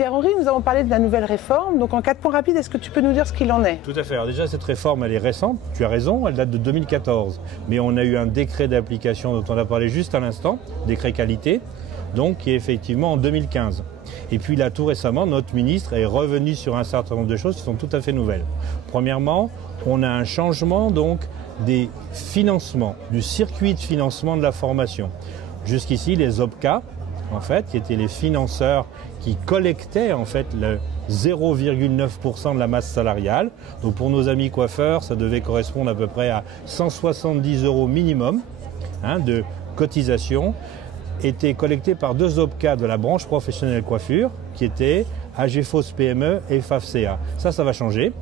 Pierre-Henri, nous avons parlé de la nouvelle réforme. Donc en 4 points rapides, est-ce que tu peux nous dire ce qu'il en est? Tout à fait. Alors déjà, cette réforme, elle est récente. Tu as raison, elle date de 2014. Mais on a eu un décret d'application dont on a parlé juste à l'instant, décret qualité, donc qui est effectivement en 2015. Et puis là, tout récemment, notre ministre est revenu sur un certain nombre de choses qui sont tout à fait nouvelles. Premièrement, on a un changement donc des financements, du circuit de financement de la formation. Jusqu'ici, les OPCA, en fait, qui étaient les financeurs qui collectaient en fait le 0,9% de la masse salariale. Donc pour nos amis coiffeurs, ça devait correspondre à peu près à 170 € minimum de cotisation, étaient collectés par 2 OPCA de la branche professionnelle coiffure, qui étaient AGFOS PME et FAFCA. Ça va changer.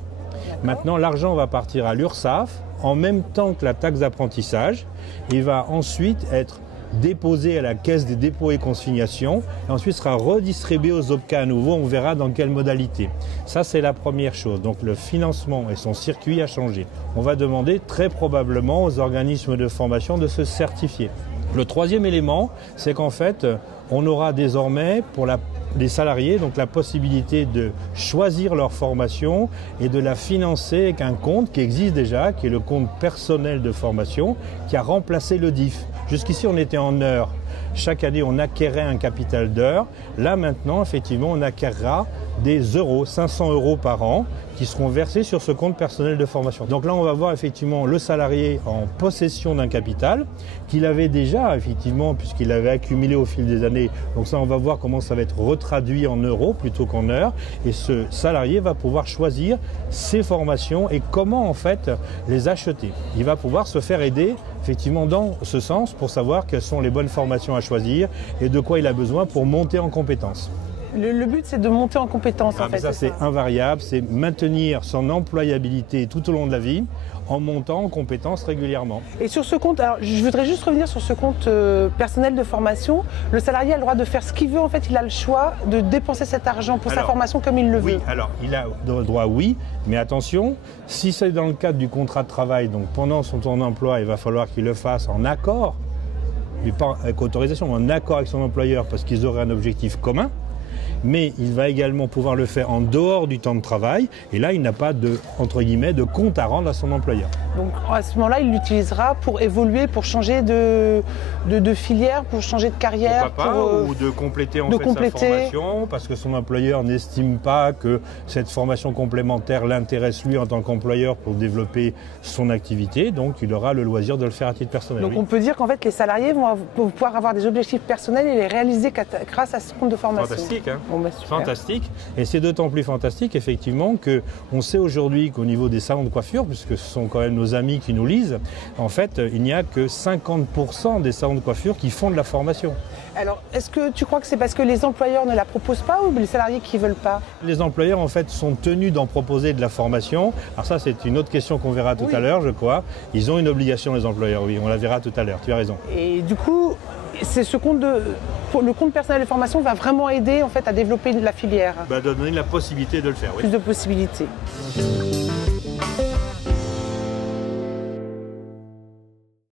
Maintenant, l'argent va partir à l'URSSAF en même temps que la taxe d'apprentissage. Il va ensuite être déposé à la caisse des dépôts et consignations et ensuite sera redistribué aux OPCA à nouveau. On verra dans quelle modalité. Ça, c'est la première chose. Donc le financement et son circuit a changé. On va demander très probablement aux organismes de formation de se certifier. Le troisième élément, c'est qu'en fait, on aura désormais pour les salariés donc la possibilité de choisir leur formation et de la financer avec un compte qui existe déjà, qui est le compte personnel de formation, qui a remplacé le DIF. Jusqu'ici, on était en heures. Chaque année, on acquérait un capital d'heures. Là, maintenant, effectivement, on acquérera des euros, 500 € par an, qui seront versés sur ce compte personnel de formation. Donc là, on va voir effectivement le salarié en possession d'un capital qu'il avait déjà, effectivement, puisqu'il avait accumulé au fil des années. Donc ça, on va voir comment ça va être retraduit en euros plutôt qu'en heures. Et ce salarié va pouvoir choisir ses formations et comment, en fait, les acheter. Il va pouvoir se faire aider, effectivement, dans ce sens, pour savoir quelles sont les bonnes formations à choisir et de quoi il a besoin pour monter en compétences. Le but, c'est de monter en compétences, en fait. Ça, c'est invariable, c'est maintenir son employabilité tout au long de la vie en montant en compétences régulièrement. Et sur ce compte, alors je voudrais juste revenir sur ce compte personnel de formation. Le salarié a le droit de faire ce qu'il veut, en fait, il a le choix de dépenser cet argent pour sa formation comme il le veut. Oui, alors il a le droit, oui, mais attention, si c'est dans le cadre du contrat de travail, donc pendant son temps d'emploi, il va falloir qu'il le fasse en accord, mais pas avec autorisation, en accord avec son employeur parce qu'ils auraient un objectif commun. Mais il va également pouvoir le faire en dehors du temps de travail. Et là, il n'a pas de, entre guillemets, de compte à rendre à son employeur. Donc à ce moment-là, il l'utilisera pour évoluer, pour changer de filière, pour changer de carrière. Ou de compléter sa formation, parce que son employeur n'estime pas que cette formation complémentaire l'intéresse lui en tant qu'employeur pour développer son activité. Donc il aura le loisir de le faire à titre personnel. Donc on peut dire qu'en fait, les salariés vont pouvoir avoir des objectifs personnels et les réaliser grâce à ce compte de formation. Fantastique, hein? Bon, bah, fantastique. Et c'est d'autant plus fantastique, effectivement, qu'on sait aujourd'hui qu'au niveau des salons de coiffure, puisque ce sont quand même nos amis qui nous lisent, en fait, il n'y a que 50% des salons de coiffure qui font de la formation. Alors, est-ce que tu crois que c'est parce que les employeurs ne la proposent pas ou les salariés qui ne veulent pas? Les employeurs, en fait, sont tenus d'en proposer de la formation. Alors ça, c'est une autre question qu'on verra tout à l'heure, je crois. Ils ont une obligation, les employeurs, oui, on la verra tout à l'heure, tu as raison. Et du coup, c'est le compte personnel de formation va vraiment aider en fait à développer la filière. Donner la possibilité de le faire, oui. Plus de possibilités.